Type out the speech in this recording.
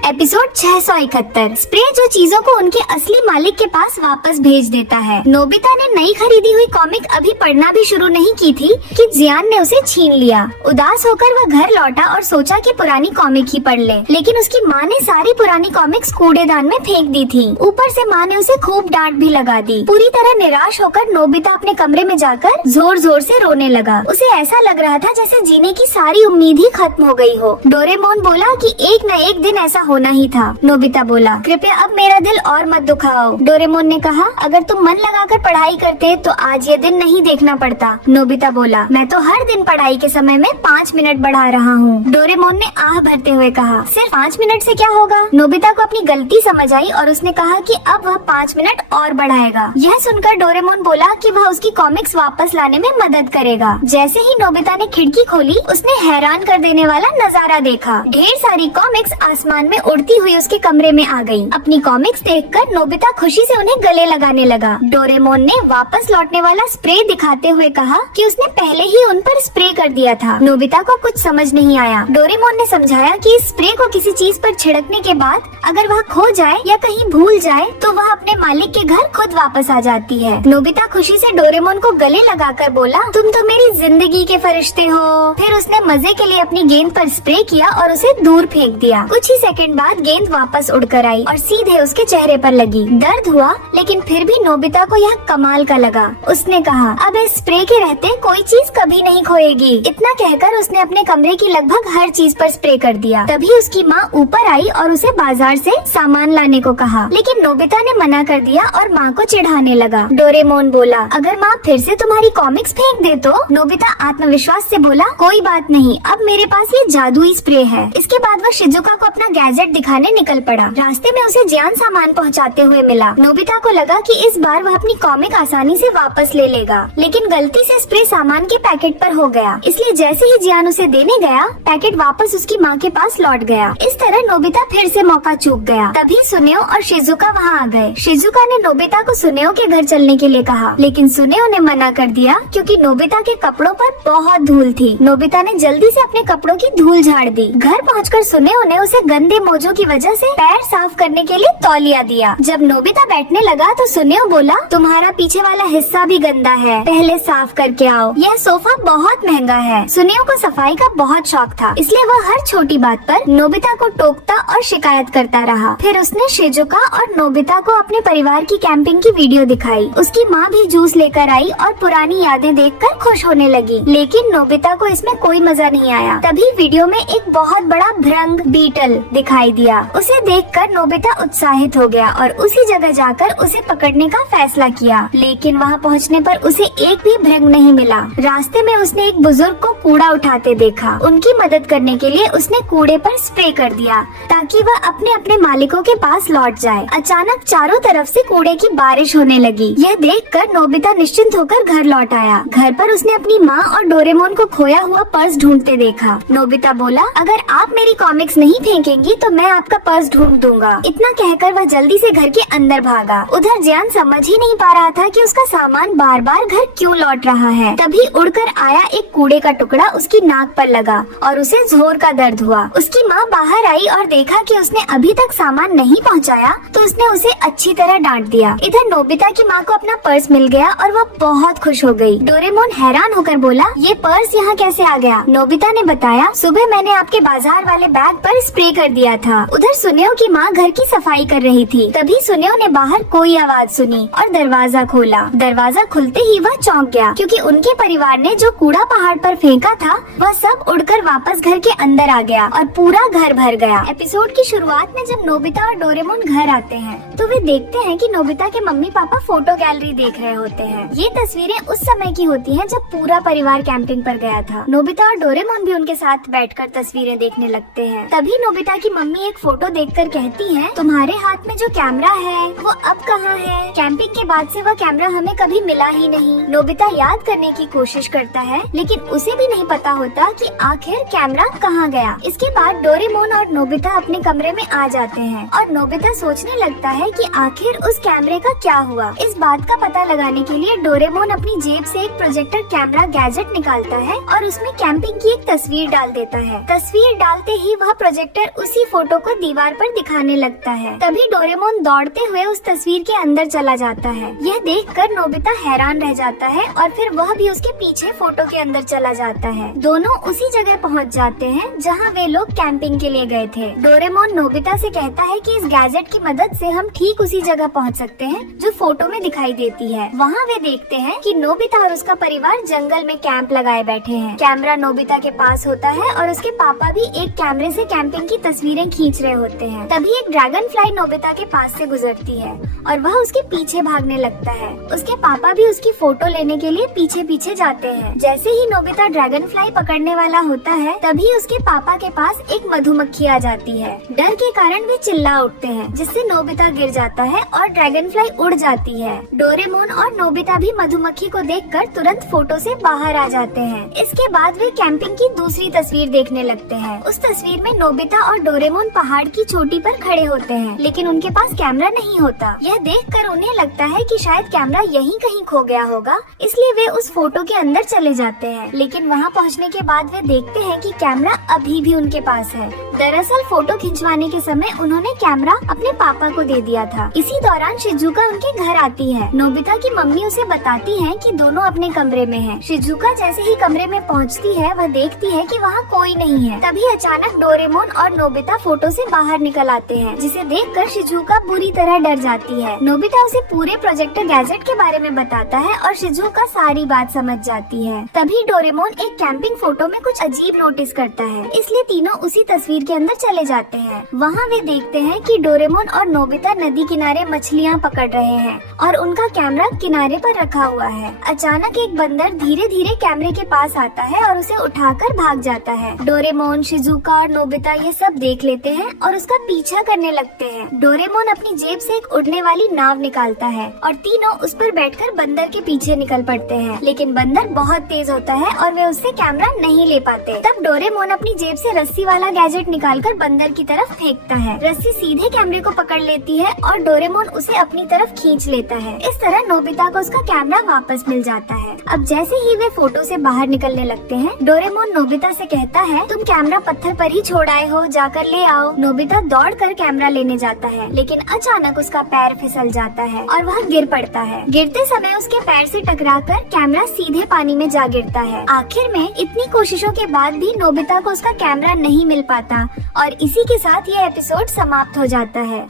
Episode 671। Spray जो चीजों को उनके असली मालिक के पास वापस भेज देता है। नोबिता ने नई खरीदी हुई कॉमिक अभी पढ़ना भी शुरू नहीं की थी कि जियान ने उसे छीन लिया। उदास होकर वह घर लौटा और सोचा कि पुरानी कॉमिक ही पढ़ ले, लेकिन उसकी माँ ने सारी पुरानी कॉमिक्स कूड़ेदान में फेंक दी थी। ऊपर से माँ ने उसे खूब डांट भी लगा दी। पूरी तरह निराश होकर नोबिता अपने कमरे में जाकर जोर जोर से रोने लगा। उसे ऐसा लग रहा था जैसे जीने की सारी उम्मीद ही खत्म हो गई हो। डोरेमोन बोला कि एक न एक दिन ऐसा होना ही था। नोबिता बोला, कृपया अब मेरा दिल और मत दुखाओ। डोरेमोन ने कहा, अगर तुम मन लगाकर पढ़ाई करते तो आज ये दिन नहीं देखना पड़ता। नोबिता बोला, मैं तो हर दिन पढ़ाई के समय में 5 मिनट बढ़ा रहा हूँ। डोरेमोन ने आह भरते हुए कहा, सिर्फ 5 मिनट से क्या होगा। नोबिता को अपनी गलती समझ आई और उसने कहा कि अब वह 5 मिनट और बढ़ाएगा। यह सुनकर डोरेमोन बोला कि वह उसकी कॉमिक्स वापस लाने में मदद करेगा। जैसे ही नोबिता ने खिड़की खोली, उसने हैरान कर देने वाला नजारा देखा। ढेर सारी कॉमिक्स आसमान में उड़ती हुई उसके कमरे में आ गयी। अपनी कॉमिक्स देखकर नोबिता खुशी से उन्हें गले लगाने लगा। डोरेमोन ने वापस लौटने वाला स्प्रे दिखाते हुए कहा कि उसने पहले ही उन पर स्प्रे कर दिया था। नोबिता को कुछ समझ नहीं आया। डोरेमोन ने समझाया कि इस स्प्रे को किसी चीज पर छिड़कने के बाद अगर वह खो जाए या कहीं भूल जाए तो वह अपने मालिक के घर खुद वापस आ जाती है। नोबिता खुशी से डोरेमोन को गले लगाकर बोला, तुम तो मेरी जिंदगी के फरिश्ते हो। फिर उसने मजे के लिए अपनी गेंद पर स्प्रे किया और उसे दूर फेंक दिया। कुछ ही सेकंड बाद गेंद वापस उड़कर आई और सीधे उसके चेहरे पर लगी। दर्द हुआ, लेकिन फिर भी नोबिता को यह कमाल का लगा। उसने कहा, अब इस स्प्रे के रहते कोई चीज कभी नहीं खोएगी। इतना कहकर उसने अपने कमरे की लगभग हर चीज पर स्प्रे कर दिया। तभी उसकी माँ ऊपर आई और उसे बाजार से सामान लाने को कहा, लेकिन नोबिता ने मना कर दिया और माँ को चिढ़ाने लगा। डोरेमोन बोला, अगर माँ फिर से तुम्हारी कॉमिक्स फेंक दे तो। नोबिता आत्मविश्वास से बोला, कोई बात नहीं, अब मेरे पास ये जादुई स्प्रे है। इसके बाद वह शिजुका को अपना गैजेट दिखाने निकल पड़ा। रास्ते में उसे जियान सामान पहुंचाते हुए मिला। नोबिता को लगा कि इस बार वह अपनी कॉमिक आसानी से वापस ले लेगा, लेकिन गलती से स्प्रे सामान के पैकेट पर हो गया। इसलिए जैसे ही जियान उसे देने गया, पैकेट वापस उसकी माँ के पास लौट गया। इस तरह नोबिता फिर से मौका चूक गया। तभी सुनेओ और शिजुका वहाँ आ गए। शिजुका ने नोबिता को सुनेओ के घर चलने के लिए कहा, लेकिन सुनेओ ने मना कर दिया क्योंकि नोबिता के कपड़ों पर बहुत धूल थी। नोबिता ने जल्दी से अपने कपड़ों की धूल झाड़ दी। घर पहुंचकर सुनेओ ने उसे गंदे मोजों की वजह से पैर साफ करने के लिए तौलिया दिया। जब नोबिता बैठने लगा तो सुनेओ बोला, तुम्हारा पीछे वाला हिस्सा भी गंदा है, पहले साफ करके आओ। यह सोफा बहुत महंगा है। सुनेओ को सफाई का बहुत शौक था, इसलिए वह हर छोटी बात पर नोबिता को टोकता और शिकायत करता रहा। फिर उसने शिजुका और नोबिता को अपने परिवार की कैंपिंग की वीडियो दिखाई। उसकी माँ भी जूस लेकर आई और पुरानी यादें देखकर खुश होने लगी, लेकिन नोबिता को इसमें कोई मजा नहीं आया। तभी वीडियो में एक बहुत बड़ा भृंग बीटल दिखाई दिया। उसे देखकर नोबिता उत्साहित हो गया और उसी जगह जाकर उसे पकड़ने का फैसला किया, लेकिन वहाँ पहुँचने पर उसे एक भी भृंग नहीं मिला। रास्ते में उसने एक बुजुर्ग को कूड़ा उठाते देखा। उनकी मदद करने के लिए उसने कूड़े पर स्प्रे कर दिया ताकि वह अपने अपने मालिकों के पास लौट जाए। अचानक चारों तरफ से कूड़े की बारिश होने लगी। यह देखकर नोबिता निश्चिंत होकर घर लौट आया। घर पर उसने अपनी माँ और डोरेमोन को खोया हुआ पर्स ढूंढते देखा। नोबिता बोला, अगर आप मेरी कॉमिक्स नहीं फेंकेंगी तो मैं आपका पर्स ढूंढ दूंगा। इतना कहकर वह जल्दी से घर के अंदर भागा। उधर जियान समझ ही नहीं पा रहा था कि उसका सामान बार बार घर क्यों लौट रहा है। तभी उड़कर आया एक कूड़े का टुकड़ा उसकी नाक पर लगा और उसे जोर का दर्द हुआ। उसकी माँ बाहर आई और देखा कि उसने अभी तक सामान नहीं पहुँचाया तो उसने उसे अच्छी तरह डांट दिया। इधर नोबिता की माँ को अपना पर्स मिल गया और वह बहुत खुश हो गई। डोरेमोन हैरान होकर बोला, ये पर्स यहाँ कैसे आ गया। नोबिता ने बताया, सुबह मैंने आपके बाजार वाले बैग पर स्प्रे कर दिया था। उधर सुनेओ की माँ घर की सफाई कर रही थी। तभी सुनेओ ने बाहर कोई आवाज सुनी और दरवाजा खोला। दरवाजा खुलते ही वह चौंक गया क्योंकि उनके परिवार ने जो कूड़ा पहाड़ पर फेंका था वह सब उड़कर वापस घर के अंदर आ गया और पूरा घर भर गया। एपिसोड की शुरुआत में जब नोबिता और डोरेमोन घर आते हैं तो वे देखते हैं कि नोबिता के मम्मी पापा फोटो गैलरी देख रहे होते हैं। ये तस्वीरें उस समय की होती हैं जब पूरा परिवार कैंपिंग पर गया था। नोबिता और डोरेमोन भी उनके साथ बैठकर तस्वीरें देखने लगते हैं। तभी नोबिता की मम्मी एक फोटो देखकर कहती है, तुम्हारे हाथ में जो कैमरा है वो अब कहाँ है। कैंपिंग के बाद से वह कैमरा हमें कभी मिला ही नहीं। नोबिता याद करने की कोशिश करता है, लेकिन उसे भी नहीं पता होता कि आखिर कैमरा कहाँ गया। इसके बाद डोरेमोन और नोबिता अपने कमरे में आ जाते हैं और नोबिता सोचने लगता है कि आखिर उस कैमरे का क्या हुआ। इस बात का पता लगाने के लिए डोरेमोन अपनी जेब से एक प्रोजेक्टर कैमरा गैजेट निकालता है और उसमें कैंपिंग की एक तस्वीर डाल देता है। तस्वीर डालते ही वह प्रोजेक्टर उसी फोटो को दीवार पर दिखाने लगता है। तभी डोरेमोन दौड़ते हुए उस तस्वीर के अंदर चला जाता है। यह देखकर नोबिता हैरान रह जाता है और फिर वह भी उसके पीछे फोटो के अंदर चला जाता है। दोनों उसी जगह पहुंच जाते हैं जहां वे लोग कैंपिंग के लिए गए थे। डोरेमोन नोबिता से कहता है कि इस गैजेट की मदद से हम ठीक उसी जगह पहुंच सकते हैं जो फोटो में दिखाई देती है। वहाँ वे देखते हैं कि नोबिता और उसका परिवार जंगल में कैंप लगाए बैठे हैं। कैमरा नोबिता के पास होता है और उसके पापा भी एक कैमरे से कैंपिंग की तस्वीरें खींच रहे होते हैं। तभी एक ड्रैगन फ्लाई नोबिता के पास से गुजरती है और वह उसके पीछे भागने लगता है। उसके पापा भी उसकी फोटो लेने के लिए पीछे पीछे जाते हैं। जैसे ही नोबिता ड्रैगन फ्लाई पकड़ने वाला होता है तभी उसके पापा के पास एक मधुमक्खी आ जाती है। डर के कारण वे चिल्ला उठते हैं जिससे नोबिता गिर जाता है और ड्रैगन फ्लाई उड़ जाती है। डोरेमोन और नोबिता भी मधुमक्खी को देखकर तुरंत फोटो से बाहर आ जाते हैं। इसके बाद वे कैंपिंग की दूसरी तस्वीर देखने लगते हैं। उस तस्वीर में नोबिता और डोरेमोन पहाड़ की चोटी पर खड़े होते हैं लेकिन उनके पास कैमरा नहीं होता। यह देखकर उन्हें लगता है कि शायद कैमरा यहीं कहीं खो गया होगा, इसलिए वे उस फोटो के अंदर चले जाते हैं। लेकिन वहाँ पहुँचने के बाद वे देखते हैं कि कैमरा अभी भी उनके पास है। दरअसल फोटो खिंचवाने के समय उन्होंने कैमरा अपने पापा को दे दिया था। इसी दौरान शिजुका उनके घर आती है। नोबिता की मम्मी उसे बताती है कि दोनों अपने कमरे में हैं। शिजुका जैसे ही कमरे में पहुंचती है वह देखती है कि वहाँ कोई नहीं है। तभी अचानक डोरेमोन और नोबिता फोटो से बाहर निकल आते हैं, जिसे देखकर शिजुका बुरी तरह डर जाती है। नोबिता उसे पूरे प्रोजेक्टर गैजेट के बारे में बताता है और शिजुका सारी बात समझ जाती है। तभी डोरेमोन एक कैंपिंग फोटो में कुछ अजीब नोटिस करता है, इसलिए तीनों उसी तस्वीर के अंदर चले जाते हैं। वहाँ वे देखते हैं कि डोरेमोन और नोबिता नदी किनारे मछलियाँ पकड़ रहे हैं और उनका कैमरा किनारे पर रखा हुआ है। अचानक एक बंदर धीरे धीरे कैमरे के पास आता है और उसे उठाकर भाग जाता है। डोरेमोन, शिजुका और नोबिता ये सब देख लेते हैं और उसका पीछा करने लगते हैं। डोरेमोन अपनी जेब से एक उड़ने वाली नाव निकालता है और तीनों उस पर बैठकर बंदर के पीछे निकल पड़ते हैं। लेकिन बंदर बहुत तेज होता है और वे उससे कैमरा नहीं ले पाते। तब डोरेमोन अपनी जेब से रस्सी वाला गैजेट निकालकर बंदर की तरफ फेंकता है। रस्सी सीधे कैमरे को पकड़ लेती है और डोरेमोन उसे अपनी तरफ खींच लेता है। इस तरह नोबिता को उसका कैमरा वापस मिल जाता है। अब जैसे ही वे फोटो से बाहर निकलने लगते हैं, डोरेमोन नोबिता से कहता है, तुम कैमरा पत्थर पर ही छोड़ आए हो, जाकर ले आओ। नोबिता दौड़कर कैमरा लेने जाता है लेकिन अचानक उसका पैर फिसल जाता है और वह गिर पड़ता है। गिरते समय उसके पैर से टकराकर कैमरा सीधे पानी में जा गिरता है। आखिर में इतनी कोशिशों के बाद भी नोबिता को उसका कैमरा नहीं मिल पाता और इसी के साथ ये एपिसोड समाप्त हो जाता है।